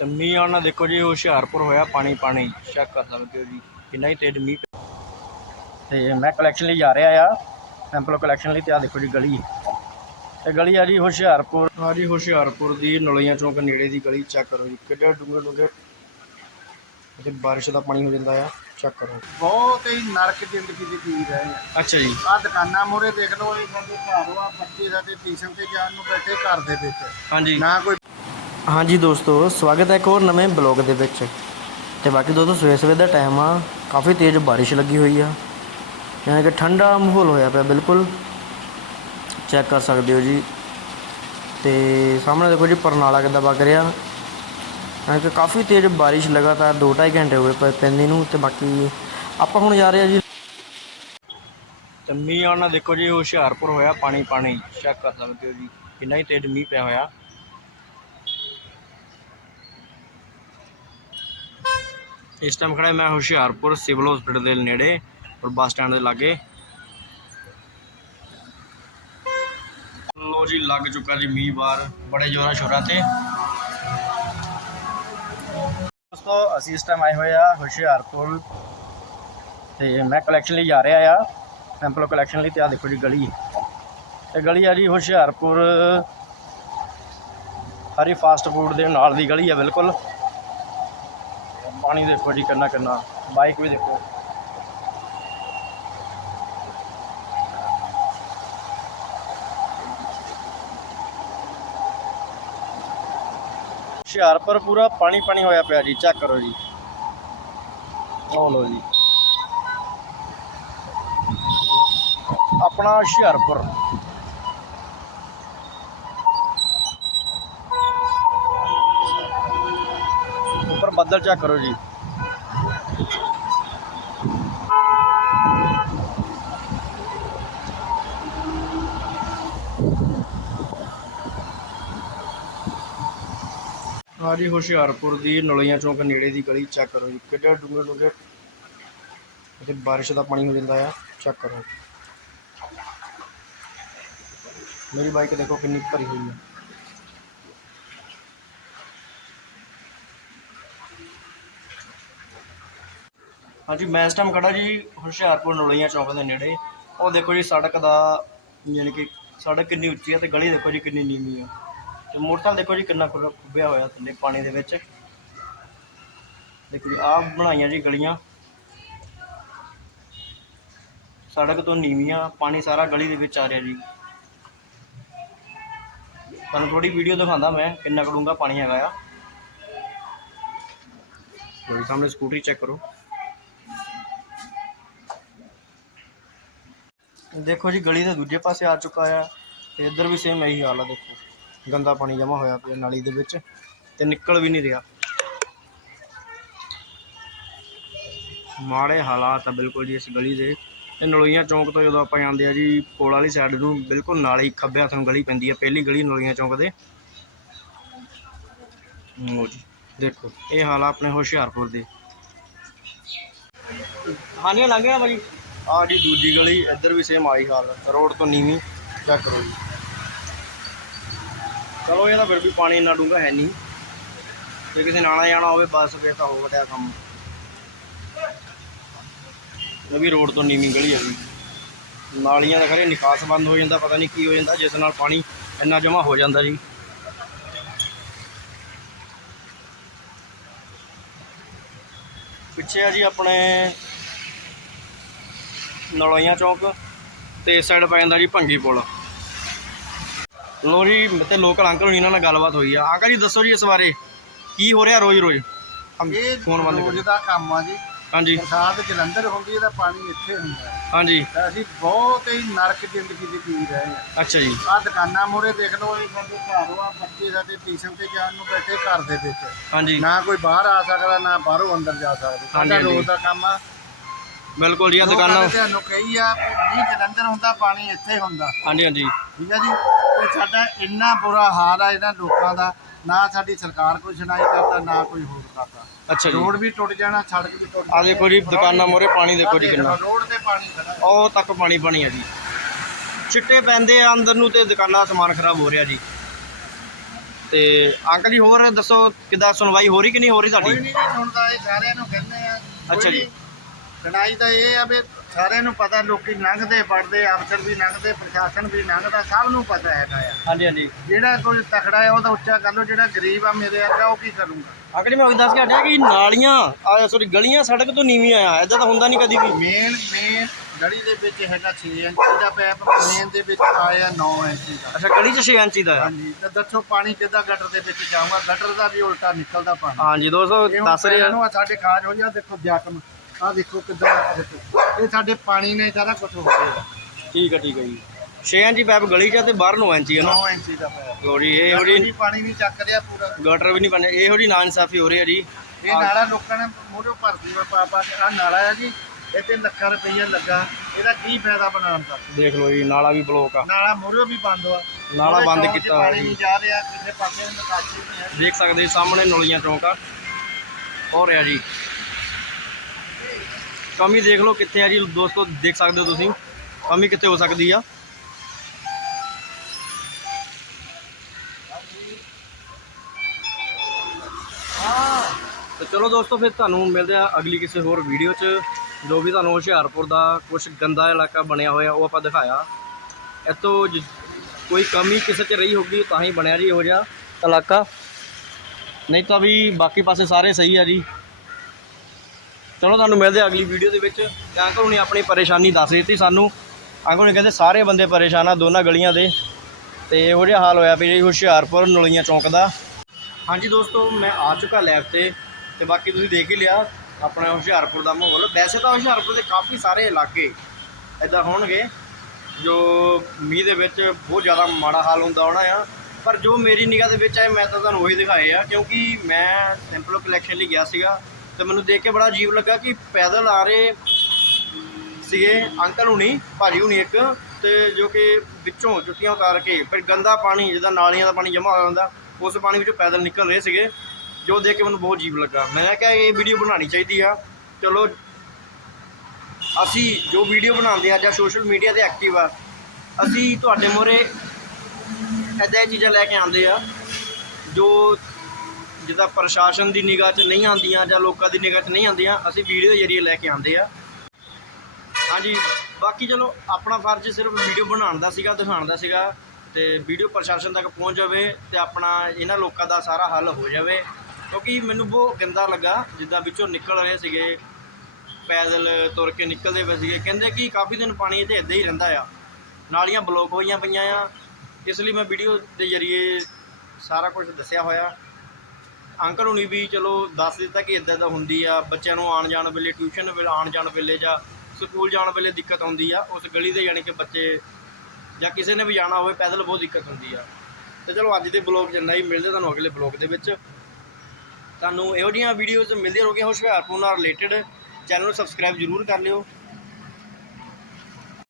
ਤੇ ਮੀਂਹ ਆਉਣਾ ਦੇਖੋ ਜੀ ਹੁਸ਼ਿਆਰਪੁਰ ਹੋਇਆ ਪਾਣੀ ਪਾਣੀ। ਚੈੱਕ ਕਰ ਸਕਦੇ ਹੋ ਜੀ ਕਿੰਨਾ ਹੀ ਤੇਜ਼ ਮੀਂਹ। ਤੇ ਮੈਂ ਕਲੈਕਸ਼ਨ ਲਈ ਜਾ ਰਿਹਾ ਆ ਸੈਂਪਲ ਕਲੈਕਸ਼ਨ ਲਈ ਤੇ ਆ ਦੇਖੋ ਜੀ ਗਲੀ। ਇਹ ਗਲੀ ਆ ਜੀ ਹੁਸ਼ਿਆਰਪੁਰ। ਆ ਜੀ ਹੁਸ਼ਿਆਰਪੁਰ ਦੀ ਨਲੀਆਂ ਚੌਂਕ ਨੇੜੇ ਦੀ ਗਲੀ ਚੈੱਕ ਕਰੋ ਜੀ ਕਿੱਡੇ ਡੂੰਘੇ ਡੂੰਘੇ। ਤੇ ਬਾਰਿਸ਼ ਦਾ ਪਾਣੀ ਹੋ ਜਾਂਦਾ ਆ ਚੈੱਕ ਕਰੋ। ਬਹੁਤ ਹੀ ਨਰਕ ਜ਼ਿੰਦਗੀ ਦੀ ਜੀ ਰਹੇ ਆ। ਅੱਛਾ ਜੀ। ਆ ਦੁਕਾਨਾਂ ਮੋਰੇ ਦੇਖ ਲਓ ਇਹ ਸਾਡੇ ਘਰ ਆ ਬੱਚੇ ਸਾਡੇ ਟਿਊਸ਼ਨ ਤੇ ਜਾਣ ਨੂੰ ਬੈਠੇ ਘਰ ਦੇ ਵਿੱਚ। ਹਾਂਜੀ। ਨਾ ਕੋਈ ਹਾਂਜੀ ਦੋਸਤੋ, ਸਵਾਗਤ ਹੈ ਇੱਕ ਹੋਰ ਨਵੇਂ ਬਲੌਗ ਦੇ ਵਿੱਚ। ਤੇ ਬਾਕੀ ਦੋਸਤੋ ਸਵੇਰ ਸਵੇਰ ਦਾ ਟਾਈਮ ਆ, ਕਾਫੀ ਤੇਜ਼ ਬਾਰਿਸ਼ ਲੱਗੀ ਹੋਈ ਆ। ਯਾਨੀ ਕਿ ਠੰਡਾ ਮਾਹੌਲ ਹੋਇਆ ਪਿਆ, ਬਿਲਕੁਲ। ਚੈੱਕ ਕਰ ਸਕਦੇ ਹੋ ਜੀ। ਤੇ ਸਾਹਮਣੇ ਦੇਖੋ ਜੀ, ਪਰਨਾਲਾ ਕਿੱਦਾਂ ਵਗ ਰਿਹਾ। ਯਾਨੀ ਕਿ ਕਾਫੀ ਤੇਜ਼ ਬਾਰਿਸ਼ ਲਗਾਤਾਰ 2-2.5 ਘੰਟੇ ਹੋ ਗਏ ਪਏ ਪੈਂਦੀ ਨੂੰ, ਤੇ ਬਾਕੀ ਆਪਾਂ ਹੁਣ ਜਾ ਰਹੇ ਆ ਜੀ। ਤੇ ਮੀਂਹ ਆਉਣਾ ਦੇਖੋ ਜੀ, ਹੁਸ਼ਿਆਰਪੁਰ ਹੋਇਆ ਪਾਣੀ ਪਾਣੀ ਚੈੱਕ ਕਰ ਸਕਦੇ ਹੋ ਜੀ, ਕਿੰਨਾ ਹੀ ਤੇਜ਼ ਮੀਂਹ ਪਿਆ ਹੋਇਆ। ਇਸ ਟਾਈਮ ਖੜਾ ਮੈਂ ਹੁਸ਼ਿਆਰਪੁਰ ਸਿਵਲ ਹਸਪੀਟਲ ਦੇ ਨੇੜੇ ਔਰ ਬੱਸ ਸਟੈਂਡ ਦੇ ਲਾਗੇ। ਲੋ ਜੀ, ਲੱਗ ਚੁੱਕਾ ਜੀ ਮੀਂਹ ਬਾਹਰ ਬੜੇ ਜ਼ੋਰਾਂ ਸ਼ੋਰਾਂ ਤੇ। ਦੋਸਤੋ, ਅਸੀਂ ਇਸ ਟਾਈਮ ਆਏ ਹੋਏ ਆ ਹੁਸ਼ਿਆਰਪੁਰ ਤੇ ਮੈਂ ਕਲੈਕਸ਼ਨ ਲਈ ਜਾ ਰਿਹਾ ਆ। ਸੈਂਪਲ ਕਲੈਕਸ਼ਨ ਲਈ ਤੇ ਆ ਦੇਖੋ ਜੀ ਗਲੀ। ਇਹ ਗਲੀ ਆ ਜੀ ਹੁਸ਼ਿਆਰਪੁਰ, ਹਰੀ ਫਾਸਟ ਫੂਡ ਦੇ ਨਾਲ ਦੀ ਗਲੀ ਆ, ਬਿਲਕੁਲ। ਪਾਣੀ ਦੇਖੋ ਜੀ ਕਿੰਨਾ ਕਿੰਨਾ ਬਾਈਕ ਵੀ ਦੇਖੋ। ਹੁਸ਼ਿਆਰਪੁਰ ਪੂਰਾ ਪਾਣੀ ਪਾਣੀ ਹੋਇਆ ਪਿਆ ਜੀ ਚੈੱਕ ਕਰੋ ਜੀ। ਆਹ ਲਓ ਜੀ। ਆਪਣਾ ਹੁਸ਼ਿਆਰਪੁਰ। ਬੱਦਲ ਚੈੱਕ ਕਰੋ ਜੀ। ਹਾਂ ਜੀ, ਹੁਸ਼ਿਆਰਪੁਰ ਦੀ ਨਲੀਆਂ ਚੌਂਕ ਨੇੜੇ ਦੀ ਗਲੀ ਚੈੱਕ ਕਰੋ ਜੀ। ਕਿੱਡੇ ਡੂੰਘੇ ਡੂੰਘੇ ਤੇ ਬਾਰਿਸ਼ ਦਾ ਪਾਣੀ ਹੋ ਜਾਂਦਾ ਆ। ਚੈੱਕ ਕਰੋ। ਮੇਰੀ ਬਾਈਕ ਦੇਖੋ ਕਿੰਨੀ ਭਰੀ ਹੋਈ ਹੈ ਹਾਂਜੀ, ਮੈਂ ਇਸ ਟਾਈਮ ਖੜਾ ਜੀ ਹੁਸ਼ਿਆਰਪੁਰ ਨਲੀਆਂ ਚੌਂਕ ਦੇ ਨੇੜੇ। ਉਹ ਦੇਖੋ ਜੀ, ਸੜਕ ਦਾ ਯਾਨੀ ਕਿ ਸੜਕ ਕਿੰਨੀ ਉੱਚੀ ਹੈ ਤੇ ਗਲੀ ਦੇਖੋ ਜੀ ਕਿੰਨੀ ਨੀਵੀਂ ਹੈ ਤੇ ਮੋਟਰਸਾਈਕਲ ਦੇਖੋ ਜੀ ਕਿੰਨਾ ਖੁੱਲ੍ਹਾ ਖੁੱਬਿਆ ਹੋਇਆ ਥੱਲੇ ਪਾਣੀ ਦੇ ਵਿੱਚ। ਦੇਖੋ ਜੀ, ਆਹ ਬਣਾਈਆਂ ਜੀ ਗਲੀਆਂ। ਸੜਕ ਤੋਂ ਨੀਵੀਆਂ, ਪਾਣੀ ਸਾਰਾ ਗਲੀ ਦੇ ਵਿੱਚ ਆ ਰਿਹਾ ਜੀ। ਤੁਹਾਨੂੰ ਥੋੜੀ ਵੀਡੀਓ ਦਿਖਾਉਂਦਾ ਮੈਂ ਕਿੰਨਾ ਕੁ ਪਾਣੀ ਹੈਗਾ ਆ। ਤੁਹਾਡੇ ਸਾਹਮਣੇ ਸਕੂਟਰੀ ਚੈੱਕ ਕਰੋ। ਦੇਖੋ ਜੀ, ਗਲੀ ਦੇ ਦੂਜੇ ਪਾਸੇ ਆ ਚੁੱਕਾ ਆ ਤੇ ਇੱਧਰ ਵੀ ਸੇਮ ਇਹੀ ਹਾਲ ਆ, ਦੇਖੋ। ਗੰਦਾ ਪਾਣੀ ਜਮਾ ਹੋਇਆ ਪਿਆ ਨਾਲੀ ਦੇ ਵਿੱਚ ਤੇ ਨਿਕਲ ਵੀ ਨਹੀਂ ਰਿਹਾ। ਮਾੜੇ ਹਾਲਾਤ ਆ ਬਿਲਕੁਲ ਜੀ ਇਸ ਗਲੀ ਦੇ। ਇਹ ਨਲੋਈਆਂ ਚੌਂਕ ਤੋਂ ਜਦੋਂ ਆਪਾਂ ਜਾਂਦੇ ਆ ਜੀ, ਕੋਲ ਵਾਲੀ ਸਾਈਡ ਨੂੰ, ਬਿਲਕੁਲ ਨਾਲ ਹੀ ਖੱਬੇ ਹੱਥ ਨੂੰ ਗਲੀ ਪੈਂਦੀ ਆ, ਪਹਿਲੀ ਗਲੀ ਨਲੋਈਆਂ ਚੌਂਕ ਦੇ। ਲਓ ਜੀ, ਦੇਖੋ, ਇਹ ਹਾਲ ਆ ਆਪਣੇ ਹੁਸ਼ਿਆਰਪੁਰ ਦੇ। ਹਾਂਜੀ ਲੰਘ ਗਿਆ ਭਾਜੀ ਆਹ ਜੀ ਦੂਜੀ ਗਲੀ, ਇੱਧਰ ਵੀ ਸੇਮ ਆਈ ਹਾਲ ਰੋਡ ਤੋਂ ਨੀਵੀਂ ਚੈੱਕ ਕਰੋ ਜੀ। ਚਲੋ ਇਹਦਾ ਫਿਰ ਵੀ ਪਾਣੀ ਇੰਨਾ ਡੂੰਘਾ ਹੈ ਨਹੀਂ। ਜੇ ਕਿਸੇ ਨੇ ਜਾਣਾ ਹੋਵੇ, ਬੱਸ ਫੇਰ ਤਾਂ ਹੋ ਗਿਆ ਕੰਮ। ਇਹ ਵੀ ਰੋਡ ਤੋਂ ਨੀਵੀਂ ਗਲੀ ਆ ਜੀ। ਨਾਲੀਆਂ ਦਾ ਖਰੇ ਨਿਕਾਸ ਬੰਦ ਹੋ ਜਾਂਦਾ, ਪਤਾ ਨਹੀਂ ਕੀ ਹੋ ਜਾਂਦਾ, ਜਿਸ ਨਾਲ ਪਾਣੀ ਇੰਨਾ ਜਮ੍ਹਾਂ ਹੋ ਜਾਂਦਾ ਜੀ। ਪਿੱਛੇ ਆ ਜੀ ਆਪਣੇ ਨਲੋਈਆਂ ਚੌਂਕ ਤੇ ਇਸ ਸਾਈਡ ਪੈ ਜਾਂਦਾ ਜੀ ਭੰਗੀ ਪੁਲ। ਲੋ ਜੀ ਤੇ ਲੋਕਲ ਅੰਕਲ ਹੁਣੀ ਇਹਨਾਂ ਨਾਲ ਗੱਲਬਾਤ ਹੋਈ ਆ। ਆਕਾ ਜੀ ਦੱਸੋ ਜੀ ਇਸ ਬਾਰੇ ਕੀ ਹੋ ਰਿਹਾ ਰੋਜ਼ ਰੋਜ਼? ਇਹ ਫੋਨ ਬੰਦ ਰੋਜ਼ ਕਰੋ। ਦਾ ਕੰਮ ਆ ਜੀ। ਹਾਂਜੀ। ਬਰਸਾਤ ਜਲੰਧਰ ਹੁੰਦੀ ਹੈ ਤਾਂ ਪਾਣੀ ਇੱਥੇ ਹੁੰਦਾ ਹੈ। ਹਾਂਜੀ। ਤਾਂ ਅਸੀਂ ਬਹੁਤ ਹੀ ਨਰਕ ਜ਼ਿੰਦਗੀ ਦੀ ਜੀ ਰਹੇ ਆ ਅੱਛਾ ਜੀ। ਆ ਦੁਕਾਨਾਂ ਮੋਰੇ ਦੇਖ ਲਓ ਇਹ ਸਾਡੇ ਘਰ ਆ ਬੱਚੇ ਸਾਡੇ ਟਿਊਸ਼ਨ ਤੇ ਜਾਣ ਨੂੰ ਬੈਠੇ ਘਰ ਦੇ ਵਿੱਚ। ਹਾਂਜੀ। ਨਾ ਕੋਈ ਬਾਹਰ ਆ ਸਕਦਾ ਨਾ ਬਾਹਰੋਂ ਅੰਦਰ ਜਾ ਸਕਦਾ। ਸਾਡਾ। ਰੋਜ਼ ਦਾ ਕੰਮ ਆ। ਬਿਲਕੁਲ ਜੀ ਆ ਦੁਕਾਨਾਂ ਤੁਹਾਨੂੰ ਕਹੀ ਆ ਕਿ ਨਹੀਂ ਜਲੰਧਰ ਹੁੰਦਾ ਪਾਣੀ ਇੱਥੇ ਹੁੰਦਾ। ਹਾਂਜੀ ਹਾਂਜੀ। ਠੀਕ ਹੈ ਜੀ? ਤੇ ਸਾਡਾ ਇੰਨਾ ਬੁਰਾ ਹਾਲ ਆ ਇਹਨਾਂ ਲੋਕਾਂ ਦਾ ਨਾ ਸਾਡੀ ਸਰਕਾਰ ਕੋਈ ਸੁਣਾਈ ਕਰਦਾ ਨਾ ਕੋਈ ਹੋਰ ਕਰਦਾ। ਅੱਛਾ ਜੀ। ਰੋਡ ਵੀ ਟੁੱਟ ਜਾਣਾ ਸੜਕ ਵੀ ਟੁੱਟ ਆ ਦੇਖੋ ਜੀ ਦੁਕਾਨਾਂ ਮੋਰੇ ਪਾਣੀ ਦੇਖੋ ਜੀ ਕਿੰਨਾ। ਰੋਡ ਤੇ ਪਾਣੀ ਖੜਾ। ਉਹ ਤੱਕ ਪਾਣੀ ਪਾਣੀ ਆ ਜੀ। ਚਿੱਟੇ ਪੈਂਦੇ ਆ ਅੰਦਰ ਨੂੰ ਤੇ ਦੁਕਾਨਾਂ ਦਾ ਸਮਾਨ ਖਰਾਬ ਹੋ ਰਿਹਾ ਜੀ। ਤੇ ਅੰਕਲ ਜੀ ਹੋਰ ਦੱਸੋ ਕਿੱਦਾਂ ਸੁਣਵਾਈ ਹੋ ਰਹੀ ਕਿ ਨਹੀਂ ਹੋ ਰਹੀ ਕੋਈ ਤੁਹਾਡੀ ਨਹੀਂ ਸੁਣਦਾ ਇਹ ਸਾਰਿਆਂ ਨੂੰ ਕਹਿੰਦੇ ਆ। ਕੋਈ ਅੱਛਾ ਜੀ। ਸੁਣਾਈ ਤਾਂ ਇਹ ਆ ਵੀ ਸਾਰਿਆਂ ਨੂੰ ਪਤਾ ਲੋਕੀ ਲੰਘਦੇ ਪੜਦੇ ਅਫਸਰ ਵੀ ਲੰਘਦੇ ਪ੍ਰਸ਼ਾਸਨ ਵੀ ਲੰਘਦਾ ਸਭ ਨੂੰ ਪਤਾ ਹੈਗਾ ਆ। ਹਾਂਜੀ ਹਾਂਜੀ। ਜਿਹੜਾ ਕੋਈ ਤਕੜਾ ਹੈ ਉਹ ਤਾਂ ਉੱਚਾ ਕਰ ਲਓ ਜਿਹੜਾ ਗਰੀਬ ਆ ਮੇਰੇ ਵਰਗਾ ਉਹ ਕੀ ਕਰੂਗਾ? ਅੰਕਲ ਜੀ ਮੈਂ ਉਹੀ ਦੱਸ ਕੇ ਹਟਿਆ ਕਿ ਨਾਲੀਆਂ ਆ ਸੌਰੀ ਗਲੀਆਂ ਸੜਕ ਤੋਂ ਨੀਵੀਂ ਆਇਆ ਐਦਾਂ ਤਾਂ ਹੁੰਦਾ ਨਹੀਂ ਕਦੀ ਵੀ। ਮੇਨ ਮੇਨ ਗਲੀ ਦੇ ਵਿੱਚ ਹੈਗਾ 6 ਇੰਚੀ ਦਾ ਪੈਪ ਮੇਨ ਦੇ ਵਿੱਚ ਆਇਆ 9 ਇੰਚੀ ਦਾ। ਅੱਛਾ ਗਲੀ 'ਚ 6 ਇੰਚੀ ਦਾ ਆ? ਹਾਂਜੀ ਤਾਂ ਦੱਸੋ ਪਾਣੀ ਕਿੱਦਾਂ ਗਟਰ ਦੇ ਵਿੱਚ ਜਾਊਗਾ? ਗਟਰ ਦਾ ਵੀ ਉਲਟਾ ਨਿਕਲਦਾ ਪਾਣੀ। ਹਾਂਜੀ ਦੋਸਤੋ ਇਹ ਹੁਣ ਦੱਸ ਰਹੇ। ਆ ਨੂੰ ਸਾਡੇ ਖਾਜ ਹੋਈ ਆ ਦੇਖੋ ਜਖਮ। ਆ ਦੇਖੋ ਕਿੱਦਾਂ ਆਹ ਦੇਖੋ ਇਹ ਸਾਡੇ ਪਾਣੀ ਨੇ ਸਾਰਾ ਕੁਝ ਹੋ ਗਿਆ। ਠੀਕ ਹੈ ਠੀਕ ਹੈ ਜੀ। 6 ਇੰਚੀ ਪਾਈਪ ਗਲੀ 'ਚ ਆ ਤੇ ਬਾਹਰ 9 ਇੰਚੀ ਹੈ 9 ਨਾ ਇੰਚੀ ਦਾ ਪੈਪ ਲੋ ਜੀ ਇਹ ਹੋੜੀ ਵੀ ਪਾਣੀ ਨਹੀਂ ਚੱਕ ਰਿਹਾ ਪੂਰਾ। ਗਟਰ ਵੀ ਨਹੀਂ ਬਣੇ ਇਹ ਹੋੜੀ ਨਾ ਇਨਸਾਫੀ ਹੋ ਰਹੀ ਹੈ ਜੀ। ਇਹ ਨਾਲਾ ਲੋਕਾਂ ਨੇ ਮੋਢੇ ਭਰਦੀ ਵਾ ਪਾ ਪਾ ਆ ਨਾਲਾ ਆ ਜੀ ਤੇ ਲੱਖਾਂ ਰੁਪਈਆ ਲੱਗਾ। ਇਹਦਾ ਕੀ ਫਾਇਦਾ ਬਣਾਉਣ ਦਾ? ਦੇਖ ਲਓ ਜੀ ਨਾਲਾ ਵੀ ਬਲੋਕ ਆ। ਨਾਲਾ ਮੋਢੇ ਵੀ ਬੰਦ ਵਾ ਨਾਲਾ ਬੰਦ ਕੀਤਾ ਹੋਇਆ ਪਾਣੀ ਜੀ। ਨਹੀਂ ਜਾ ਰਿਹਾ ਕਿਸੇ ਪਾਸੇ ਨਿਕਾਸੀ ਨਹੀਂ ਹੈ ਦੇਖ ਸਕਦੇ ਜੀ ਸਾਹਮਣੇ ਨਲੀਆਂ ਚੌਂਕ ਆ। ਹੋ ਰਿਹਾ ਜੀ। ਕਮੀ ਦੇਖ ਲਓ ਕਿੱਥੇ ਆ ਜੀ, ਦੋਸਤੋ, ਦੇਖ ਸਕਦੇ ਹੋ ਤੁਸੀਂ। ਕਮੀ ਕਿੱਥੇ ਹੋ ਸਕਦੀ ਆ। ਤੇ ਚਲੋ ਦੋਸਤੋ, ਫਿਰ ਤੁਹਾਨੂੰ ਮਿਲਦੇ ਆ ਅਗਲੀ ਕਿਸੇ ਹੋਰ ਵੀਡੀਓ 'ਚ, ਜੋ ਵੀ ਤੁਹਾਨੂੰ ਹੁਸ਼ਿਆਰਪੁਰ ਦਾ ਕੁਝ ਗੰਦਾ ਇਲਾਕਾ ਬਣਿਆ ਹੋਇਆ, ਉਹ ਆਪਾਂ ਦਿਖਾਇਆ। ਇੱਥੋਂ ਜ- ਕੋਈ ਕਮੀ ਕਿਸੇ 'ਚ ਰਹੀ ਹੋਗੀ ਤਾਂ ਹੀ ਬਣਿਆ ਜੀ ਇਹੋ ਜਿਹਾ ਇਲਾਕਾ। ਨਹੀਂ ਤਾਂ ਵੀ ਬਾਕੀ ਪਾਸੇ ਸਾਰੇ ਸਹੀ ਆ ਜੀ। ਚਲੋ ਤੁਹਾਨੂੰ ਮਿਲਦੇ ਅਗਲੀ ਵੀਡੀਓ ਦੇ ਵਿੱਚ। ਤੇ ਅੰਕਲ ਹੁਣੇ ਆਪਣੀ ਪਰੇਸ਼ਾਨੀ ਦੱਸ ਦਿੱਤੀ ਸਾਨੂੰ। ਅੰਕਲ ਨੇ ਕਹਿੰਦੇ ਸਾਰੇ ਬੰਦੇ ਪਰੇਸ਼ਾਨ ਆ ਦੋਨਾਂ ਗਲੀਆਂ ਦੇ। ਤੇ ਇਹੋ ਜਿਹਾ ਹਾਲ ਹੋਇਆ ਵੀ ਹੁਸ਼ਿਆਰਪੁਰ ਨਲੀਆਂ ਚੌਂਕ ਦਾ ਹਾਂਜੀ ਦੋਸਤੋ, ਮੈਂ ਆ ਚੁੱਕਾ ਲੈਬ ਤੇ। ਤੇ ਬਾਕੀ ਤੁਸੀਂ ਦੇਖ ਹੀ ਲਿਆ, ਆਪਣਾ ਹੁਸ਼ਿਆਰਪੁਰ ਦਾ ਮਾਹੌਲ। ਵੈਸੇ ਤਾਂ ਹੁਸ਼ਿਆਰਪੁਰ ਦੇ ਕਾਫੀ ਸਾਰੇ ਇਲਾਕੇ ਇਦਾਂ ਹੋਣਗੇ, ਜੋ ਮੀਂਹ ਦੇ ਵਿੱਚ ਬਹੁਤ ਜ਼ਿਆਦਾ ਮਾੜਾ ਹਾਲ ਹੁੰਦਾ ਹੋਣਾ ਆ। ਪਰ ਜੋ ਮੇਰੀ ਨਿਗਾਹ ਦੇ ਵਿੱਚ ਆਏ, ਮੈਂ ਤਾਂ ਤੁਹਾਨੂੰ ਉਹੀ ਦਿਖਾਏ ਆ। ਕਿਉਂਕਿ ਮੈਂ ਸੈਂਪਲ ਕਲੈਕਸ਼ਨ ਲਈ ਗਿਆ ਸੀਗਾ। ਤੇ ਮੈਨੂੰ ਦੇਖ ਕੇ ਬੜਾ ਅਜੀਬ ਲੱਗਾ ਕਿ ਪੈਦਲ ਆ ਰਹੇ ਸੀਗੇ ਅੰਕਲ ਹੁਣੀ, ਭਾਜੀ ਹੁਣੀ ਇੱਕ, ਤੇ ਜੋ ਕਿ ਵਿੱਚੋਂ ਜੁੱਤੀਆਂ ਉਤਾਰ ਕੇ, ਫਿਰ ਗੰਦਾ ਪਾਣੀ ਜਿਹਦਾ ਨਾਲੀਆਂ ਦਾ ਪਾਣੀ ਜਮ੍ਹਾਂ ਹੋਇਆ ਹੁੰਦਾ ਉਸ ਪਾਣੀ ਵਿੱਚੋਂ ਪੈਦਲ ਨਿਕਲ ਰਹੇ ਸੀਗੇ, ਜੋ ਦੇਖ ਕੇ ਮੈਨੂੰ ਬਹੁਤ ਅਜੀਬ ਲੱਗਾ। ਮੈਂ ਕਿਹਾ ਇਹ ਵੀਡੀਓ ਬਣਾਉਣੀ ਚਾਹੀਦੀ ਆ। ਚਲੋ, ਅਸੀਂ ਜੋ ਵੀਡੀਓ ਬਣਾਉਂਦੇ ਆ ਜਾਂ ਸੋਸ਼ਲ ਮੀਡੀਆ ਤੇ ਐਕਟਿਵ ਆ, ਅਸੀਂ ਤੁਹਾਡੇ ਮੂਹਰੇ ਇੱਦਾਂ ਦੀਆਂ ਚੀਜ਼ਾਂ ਲੈ ਕੇ ਆਉਂਦੇ ਆ, ਜੋ ਜਿੱਦਾਂ ਪ੍ਰਸ਼ਾਸਨ ਦੀ ਨਿਗਾਹ 'ਚ ਨਹੀਂ ਆਉਂਦੀਆਂ ਜਾਂ ਲੋਕਾਂ ਦੀ ਨਿਗਾਹ 'ਚ ਨਹੀਂ ਆਉਂਦੀਆਂ, ਅਸੀਂ ਵੀਡੀਓ ਦੇ ਜ਼ਰੀਏ ਲੈ ਕੇ ਆਉਂਦੇ ਆ। ਹਾਂਜੀ, ਬਾਕੀ ਚਲੋ, ਆਪਣਾ ਫਰਜ਼ ਸਿਰਫ ਵੀਡੀਓ ਬਣਾਉਣ ਦਾ ਸੀਗਾ, ਦਿਖਾਉਣ ਦਾ ਸੀਗਾ। ਤੇ ਵੀਡੀਓ ਪ੍ਰਸ਼ਾਸਨ ਤੱਕ ਪਹੁੰਚ ਜਾਵੇ ਤੇ ਆਪਣਾ ਇਹਨਾਂ ਲੋਕਾਂ ਦਾ ਸਾਰਾ ਹੱਲ ਹੋ ਜਾਵੇ। ਕਿਉਂਕਿ ਮੈਨੂੰ ਬਹੁਤ ਗੰਦਾ ਲੱਗਾ ਜਿੱਦਾਂ ਵਿੱਚੋਂ ਨਿਕਲ ਰਹੇ ਸੀਗੇ, ਪੈਦਲ ਤੁਰ ਕੇ ਨਿਕਲਦੇ ਪਏ ਸੀਗੇ। ਕਹਿੰਦੇ ਕਿ ਕਾਫੀ ਦਿਨ ਪਾਣੀ ਇੱਥੇ ਇੱਦਾਂ ਹੀ ਰਹਿੰਦਾ ਆ। ਨਾਲੀਆਂ ਬਲੌਕ ਹੋਈਆਂ ਪਈਆਂ ਆ। ਇਸ ਲਈ ਮੈਂ ਵੀਡੀਓ ਦੇ ਜ਼ਰੀਏ ਸਾਰਾ ਕੁਝ ਦੱਸਿਆ ਹੋਇਆ। ਅੰਕਲ ਹੁਣੀ ਵੀ ਚਲੋ ਦੱਸ ਦਿੱਤਾ ਕਿ ਇਦਾਂ ਦਾ ਹੁੰਦੀ ਆ, ਬੱਚਿਆਂ ਨੂੰ ਆਉਣ ਜਾਣ ਵੇਲੇ ਟਿਊਸ਼ਨ ਵੇਲੇ, ਆਉਣ ਜਾਣ ਵੇਲੇ ਜਾਂ ਸਕੂਲ ਜਾਣ ਵੇਲੇ ਦਿੱਕਤ ਆਉਂਦੀ ਆ, ਉਸ ਗਲੀ ਦੇ ਯਾਨੀ ਕਿ ਬੱਚੇ ਜਾਂ ਕਿਸੇ ਨੇ ਵੀ ਜਾਣਾ ਹੋਵੇ, ਪੈਦਲ ਬਹੁਤ ਦਿੱਕਤ ਹੁੰਦੀ ਆ। ਤੇ ਚਲੋ ਅੱਜ ਦੇ ਬਲੌਗ ਜਿੰਨਾ ਹੀ, ਮਿਲਦੇ ਤੁਹਾਨੂੰ ਅਗਲੇ ਬਲੌਗ ਦੇ ਵਿੱਚ। ਤੁਹਾਨੂੰ ਇਹੋ ਜਿਹੀਆਂ ਵੀਡੀਓਜ਼ ਮਿਲਦੀਆਂ ਰਹੋਗੀਆਂ ਹੁਸ਼ਿਆਰਪੁਰ ਨਾਲ ਰਿਲੇਟਡ ਚੈਨਲ ਨੂੰ ਸਬਸਕ੍ਰਾਈਬ ਜ਼ਰੂਰ ਕਰ ਲਿਓ।